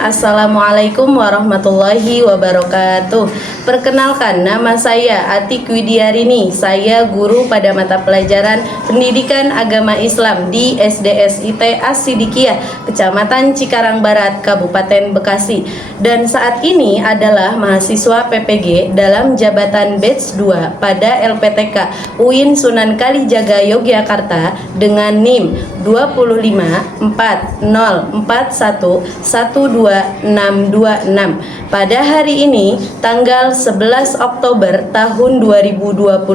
Assalamualaikum warahmatullahi wabarakatuh. Perkenalkan, nama saya Atik Widiarini. Saya guru pada mata pelajaran Pendidikan Agama Islam di SDSIT As-Sidikiyah, Kecamatan Cikarang Barat, Kabupaten Bekasi. Dan saat ini adalah mahasiswa PPG dalam jabatan batch 2 pada LPTK UIN Sunan Kalijaga Yogyakarta dengan NIM 25404112626. Pada hari ini, tanggal 11 Oktober tahun 2025,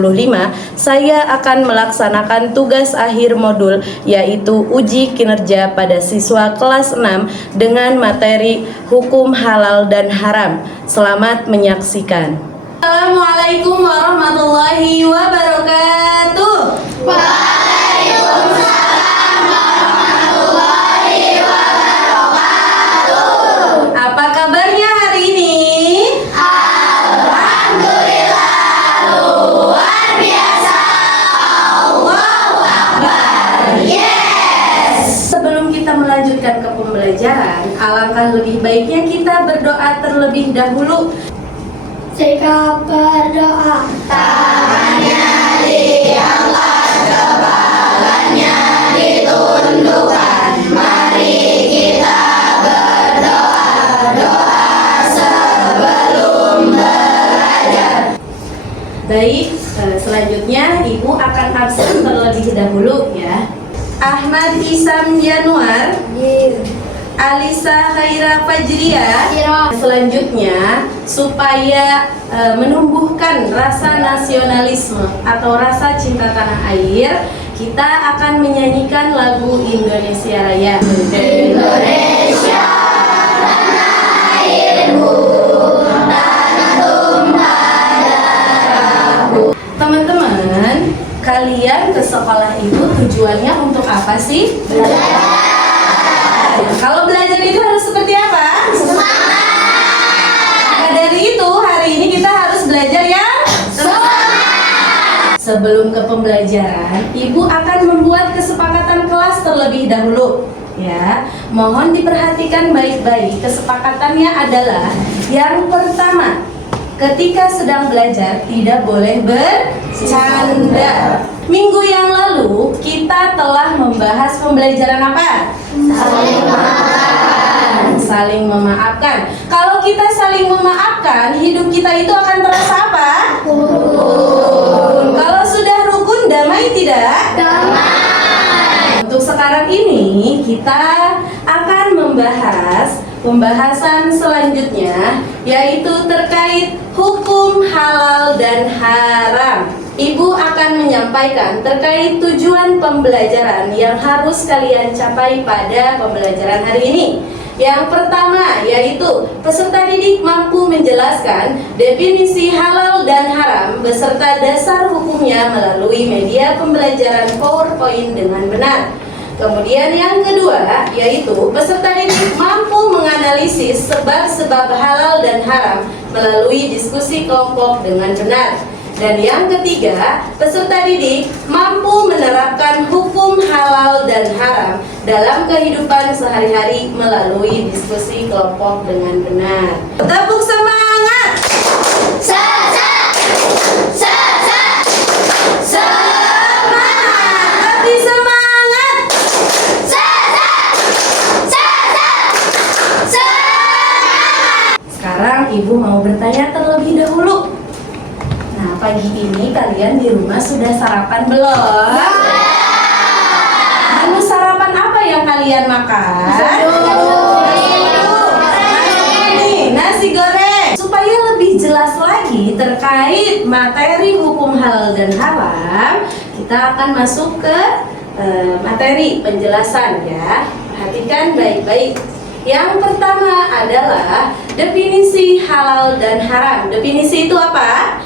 saya akan melaksanakan tugas akhir modul, yaitu uji kinerja pada siswa kelas 6 dengan materi hukum halal dan haram. Selamat menyaksikan. Assalamualaikum warahmatullahi wabarakatuh. Waalaikumsalam warahmatullahi wabarakatuh. Apa kabarnya hari ini? Alhamdulillah, luar biasa. Allahu Akbar. Yes. Sebelum kita melanjutkan ke pembelajaran, alangkah lebih baiknya kita berdoa terlebih dahulu. Jika berdoa, tangannya diangkat, kepalanya ditundukkan. Mari kita berdoa, doa sebelum belajar. Baik, selanjutnya Ibu akan absen terlebih dahulu ya. Ahmad Isam Januar, Alisa Khaira Fajriya. Selanjutnya, supaya menumbuhkan rasa nasionalisme atau rasa cinta tanah air, kita akan menyanyikan lagu Indonesia Raya. Indonesia, tanah airku, tanah tumpah darahku. Teman-teman, kalian ke sekolah itu tujuannya untuk apa sih? Belajar. Kalau belajar itu harus seperti apa? Semangat. Maka dari itu, hari ini kita harus belajar yang Semangat. Sebelum ke pembelajaran, Ibu akan membuat kesepakatan kelas terlebih dahulu. Ya, mohon diperhatikan baik-baik. Kesepakatannya adalah yang pertama, ketika sedang belajar tidak boleh bercanda. Minggu yang lalu kita telah membahas pembelajaran apa? Saling memaafkan. Saling memaafkan. Kalau kita saling memaafkan, hidup kita itu akan terasa apa? Rukun. Kalau sudah rukun, damai tidak? Damai. Untuk sekarang ini kita akan membahas pembahasan selanjutnya, yaitu terkait hukum halal dan haram. Ibu akan menyampaikan terkait tujuan pembelajaran yang harus kalian capai pada pembelajaran hari ini. Yang pertama yaitu peserta didik mampu menjelaskan definisi halal dan haram beserta dasar hukumnya melalui media pembelajaran PowerPoint dengan benar. Kemudian yang kedua yaitu peserta didik mampu menganalisis sebab-sebab halal dan haram melalui diskusi kelompok dengan benar. Dan yang ketiga, peserta didik mampu menerapkan hukum halal dan haram dalam kehidupan sehari-hari melalui diskusi kelompok dengan benar. Tepuk semangat! Semangat! Lebih semangat! Sekarang Ibu mau bertanya terlebih dahulu. Nah, pagi ini kalian di rumah sudah sarapan belum? Menu sarapan apa yang kalian makan? Nasi goreng. Supaya lebih jelas lagi terkait materi hukum halal dan haram, kita akan masuk ke materi penjelasan ya. Perhatikan baik-baik. Yang pertama adalah definisi halal dan haram. Definisi itu apa?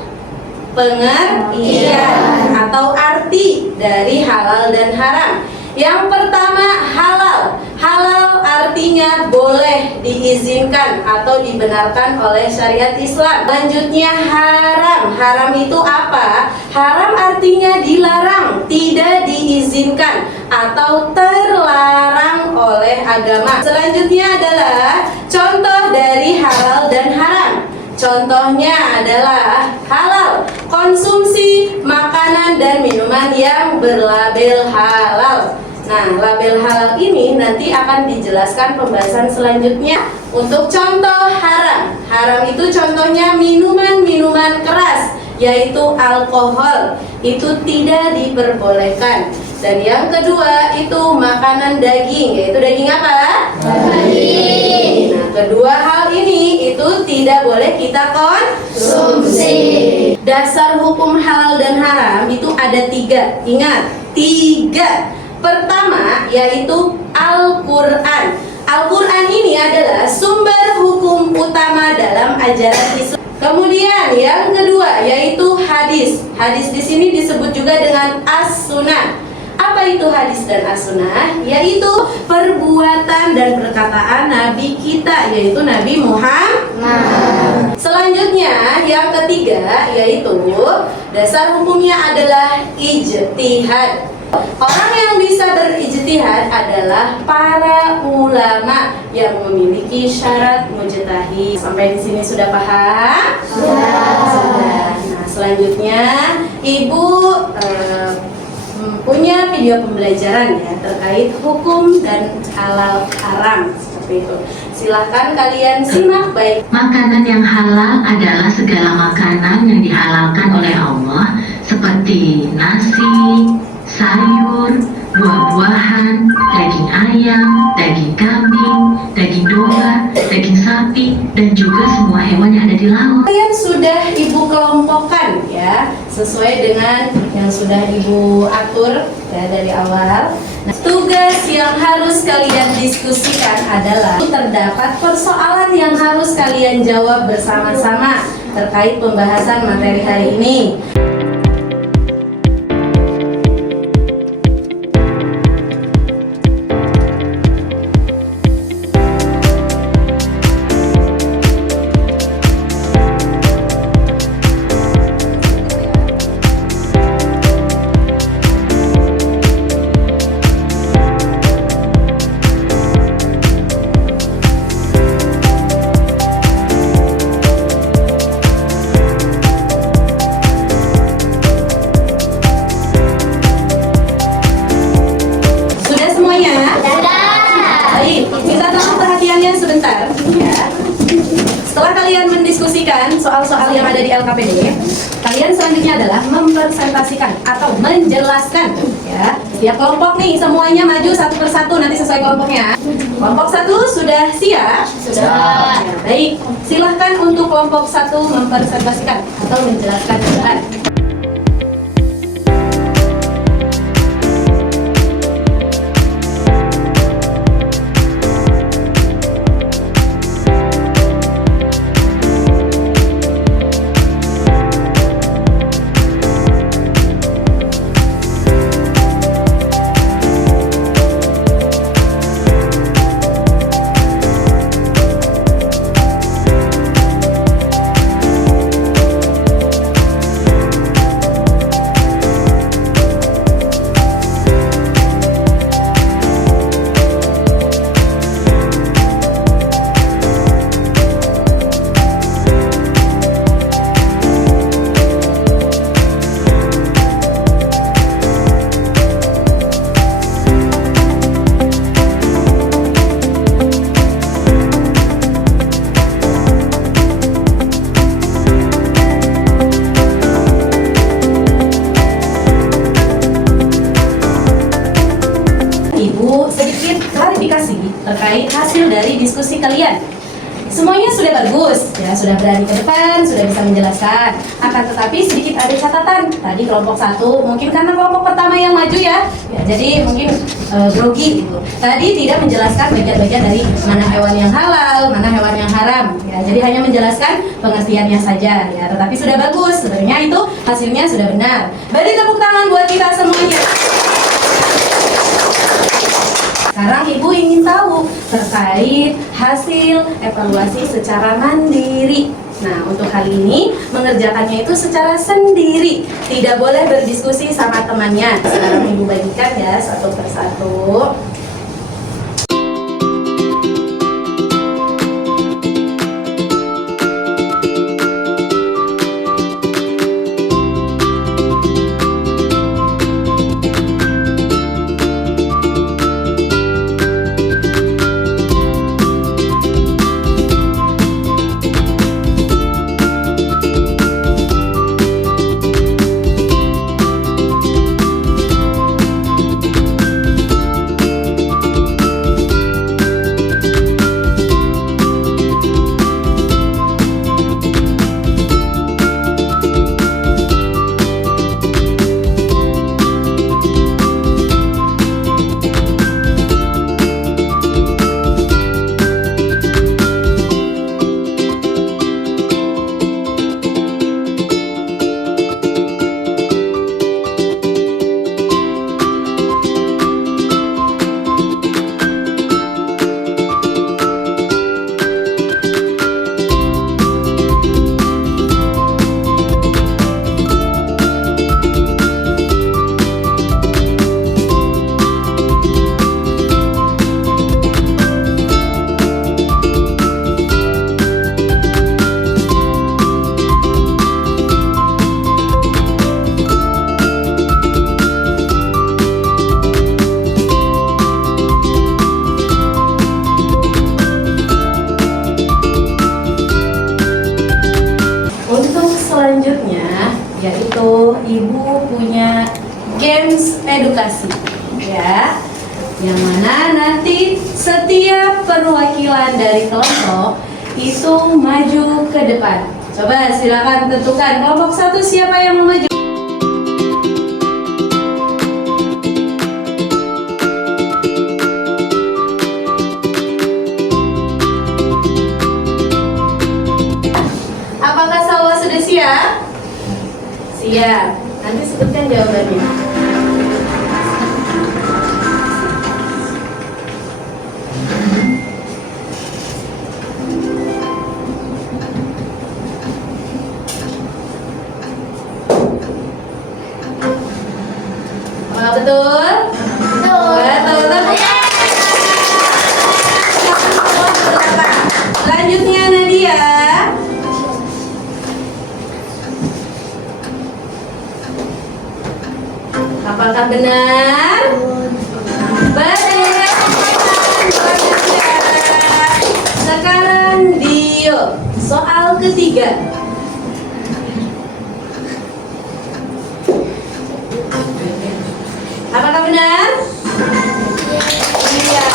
Pengertian atau arti dari halal dan haram. Yang pertama halal. Halal artinya artinya boleh, diizinkan atau dibenarkan oleh syariat Islam. Lanjutnya haram. Haram itu apa? Haram artinya dilarang, tidak diizinkan atau terlarang oleh agama. Selanjutnya adalah contoh dari halal dan haram. Contohnya adalah halal, konsumsi makanan dan minuman yang berlabel halal. Nah, label halal ini nanti akan dijelaskan pembahasan selanjutnya. Untuk contoh haram, haram itu contohnya minuman-minuman keras, yaitu alkohol, itu tidak diperbolehkan. Dan yang kedua itu makanan daging, yaitu daging apa? Daging. Nah, kedua hal ini itu tidak boleh kita konsumsi. Dasar hukum halal dan haram itu ada 3. Ingat, 3. Pertama yaitu Al-Quran. Al-Quran ini adalah sumber hukum utama dalam ajaran Islam. Kemudian yang kedua yaitu hadis. Hadis di sini disebut juga dengan as-sunnah. Apa itu hadis dan as-sunnah? Yaitu perbuatan dan perkataan Nabi kita, yaitu Nabi Muhammad. Selanjutnya yang ketiga yaitu dasar hukumnya adalah ijtihad. Orang yang bisa berijtihad adalah para ulama yang memiliki syarat mujtahid. Sampai di sini sudah paham? Sudah. Nah, selanjutnya Ibu punya video pembelajaran ya terkait hukum dan halal haram seperti itu. Silahkan kalian simak baik. Makanan yang halal adalah segala makanan yang dihalalkan oleh Allah seperti nasi, sayur, buah-buahan, daging ayam, daging kambing, daging domba, daging sapi, dan juga semua hewan yang ada di laut. Kalian sudah Ibu kelompokkan ya sesuai dengan yang sudah Ibu atur ya dari awal. Nah, tugas yang harus kalian diskusikan adalah terdapat persoalan yang harus kalian jawab bersama-sama terkait pembahasan materi hari ini. Soal-soal yang ada di LKPD, kalian selanjutnya adalah mempresentasikan atau menjelaskan ya. Setiap kelompok nih semuanya maju satu persatu nanti sesuai kelompoknya. Kelompok 1 sudah siap? Sudah. Baik, silahkan untuk kelompok 1 mempresentasikan atau menjelaskan. Terkait hasil dari diskusi kalian. Semuanya sudah bagus, ya sudah berani ke depan, sudah bisa menjelaskan. Akan tetapi sedikit ada catatan. Tadi kelompok 1 mungkin karena kelompok pertama yang maju ya jadi mungkin grogi gitu. Tadi tidak menjelaskan bagian-bagian dari mana hewan yang halal, mana hewan yang haram. Ya, jadi hanya menjelaskan pengertiannya saja. Ya, tetapi sudah bagus. Sebenarnya itu hasilnya sudah benar. Beri tepuk tangan buat kita semuanya. sekarang Ibu ingin tahu terkait hasil evaluasi secara mandiri. Nah, untuk hal ini mengerjakannya itu secara sendiri, tidak boleh berdiskusi sama temannya. Sekarang Ibu bagikan ya satu persatu. Selanjutnya yaitu Ibu punya games edukasi ya, yang mana nanti setiap perwakilan dari kelompok itu maju ke depan. Coba silakan tentukan kelompok 1 siapa yang mau maju. Apakah Salwa sudah siap? Siap. Nanti sebutkan jawabannya. Apakah betul? Betul. Selanjutnya Nadia. Apakah benar? Betul. Sekarang Dio, soal ketiga. Apakah benar? Iya.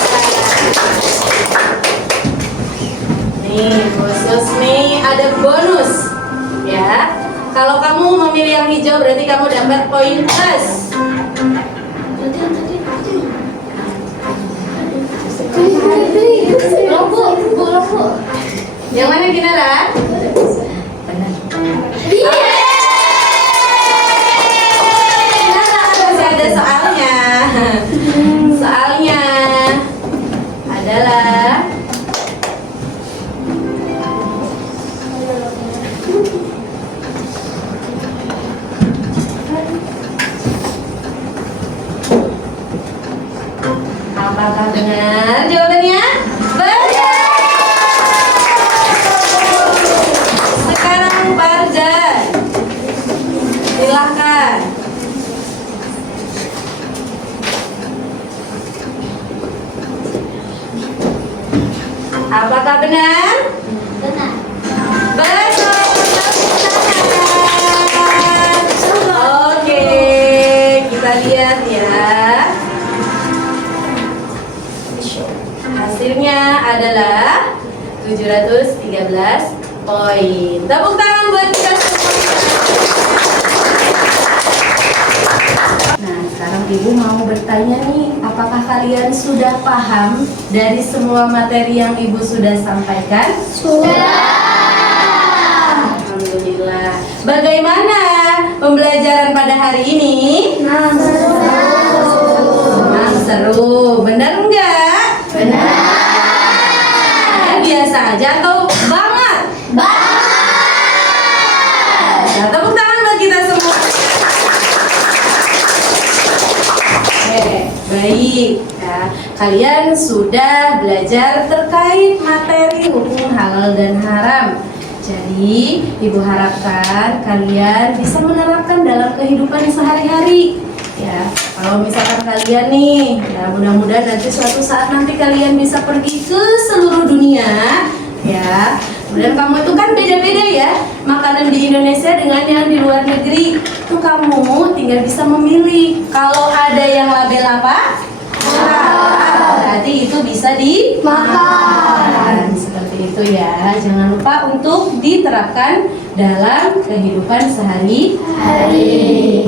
Nih, khusus nih ada bonus ya. Kalau kamu memilih yang hijau berarti kamu dapat poin plus. Yang mana Kinara? Masih ada soalnya. Soalnya adalah apakah benar jawabannya? Benar. Sekarang Farjan, silahkan. Apakah benar? Benar. Betul. Oke, kita lihat ya. Hasilnya adalah 713 poin. Tepuk tangan buat kita semua. Nah, sekarang Ibu mau bertanya nih, apakah kalian sudah paham dari semua materi yang Ibu sudah sampaikan? Sudah. Alhamdulillah. Bagaimana pembelajaran pada hari ini? Memang seru, benar enggak? Ya, kalian sudah belajar terkait materi hukum halal dan haram. Jadi, Ibu harapkan kalian bisa menerapkan dalam kehidupan sehari-hari. Ya, kalau misalkan kalian nih, ya mudah-mudahan nanti suatu saat nanti kalian bisa pergi ke seluruh dunia, ya. Kemudian kamu itu kan beda-beda ya, makanan di Indonesia dengan yang di luar negeri. Itu kamu tinggal bisa memilih. Kalau ada yang label apa? Berarti itu bisa dimakan. Seperti itu ya. Jangan lupa untuk diterapkan dalam kehidupan sehari-hari.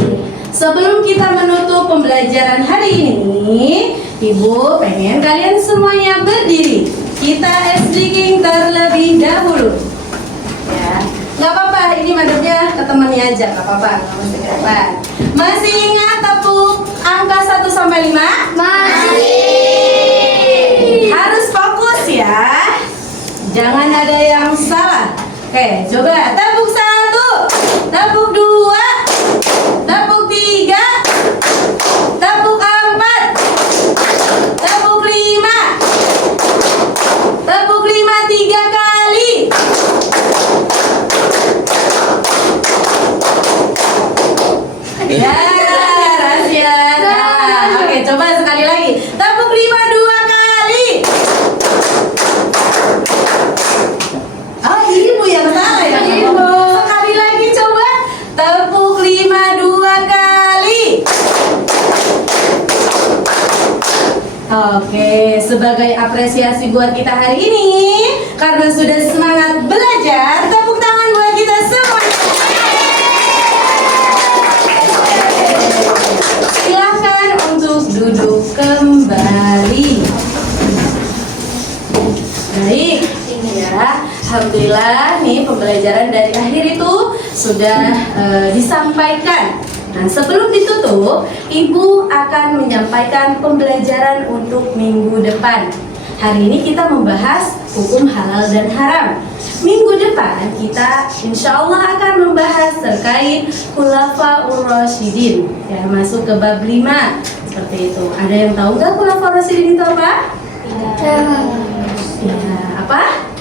Sebelum kita menutup pembelajaran hari ini, Ibu pengen kalian semuanya berdiri. Kita speaking terlebih dahulu. Ya, nggak apa-apa. Ini madepnya ke temannya aja, nggak apa-apa. Nggak mesti ke depan. Masih ingat tepuk angka 1 sampai 5? Masih. Harus fokus ya. Jangan ada yang salah. Oke, coba tepuk 1, tepuk 2, tepuk 3, tepuk 4, tepuk 5, tepuk 5 3 kali. Ya, rahasia. Nah, oke, coba sekali lagi. Tepuk 5 2 kali. Oh, ibu yang salah ya. Ibu. Sekali lagi coba. Tepuk 5 2 kali. Oke, sebagai apresiasi buat kita hari ini, karena sudah semangat belajar, tepuk tangan buat kita semuanya. Silakan untuk duduk kembali. Baik, ya. Alhamdulillah nih pembelajaran dari akhir itu sudah disampaikan. Nah, sebelum ditutup, Ibu akan menyampaikan pembelajaran untuk minggu depan. Hari ini kita membahas hukum halal dan haram. Minggu depan kita insya Allah akan membahas terkait Khulafaur Rasyidin. Ya, masuk ke bab 5. Seperti itu. Ada yang tahu nggak Khulafaur Rasyidin itu apa? Ya, apa?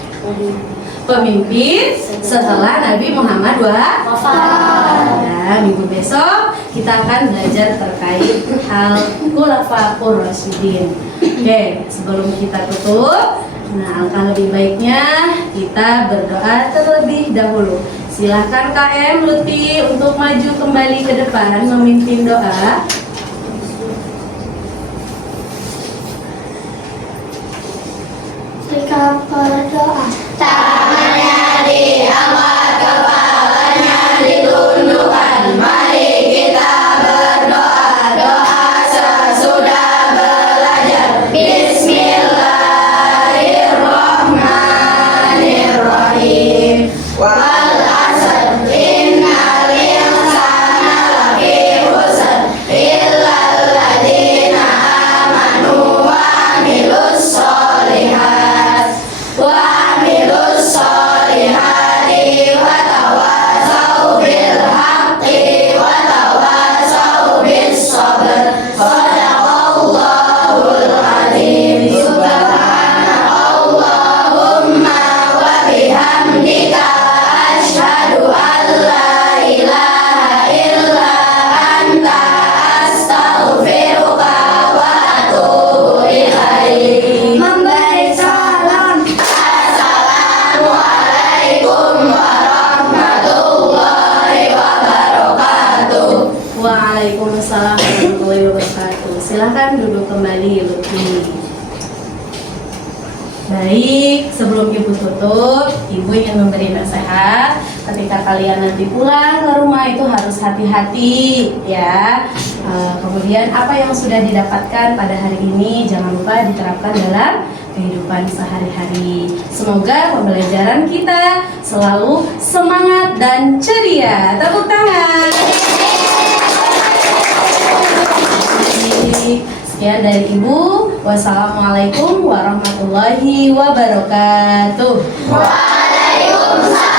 Pemimpin setelah Nabi Muhammad wafat. Ya, minggu besok kita akan belajar terkait hal Khulafaur Rasyidin. Oke, sebelum kita tutup, nah alangkah lebih baiknya kita berdoa terlebih dahulu. Silahkan KM Lutfi untuk maju kembali ke depan memimpin doa. Kita berdoa. Tangannya diangkat, kepalanya ditundukkan. Mari kita berdoa. Doa sesudah belajar. Bismillahirrahmanirrahim. Wal asr innal insana lafi khusr illal ladzina amanu wa amilus sholihat wa amilus sholihati wa tawasau bil haqqi wa tawasau bis sabr. Shadaqallahul azim. Subhanallahumma wa bihamdika asyhadu an la ilaha illa anta astaghfiruka wa atubu ilaik. Memberi salam. Assalamualaikum warahmatullahi wabarakatuh. Waalaikumsalam warahmatullahi wabarakatuh. Silahkan duduk kembali Lutfi. Baik, sebelum Ibu tutup, Ibu ingin memberi nasihat. Ketika kalian nanti pulang ke rumah itu harus hati-hati ya. Kemudian apa yang sudah didapatkan pada hari ini jangan lupa diterapkan dalam kehidupan sehari-hari. Semoga pembelajaran kita selalu semangat dan ceria. Tepuk tangan. Sekian dari Ibu. Wassalamualaikum warahmatullahi wabarakatuh. Waalaikumsalam.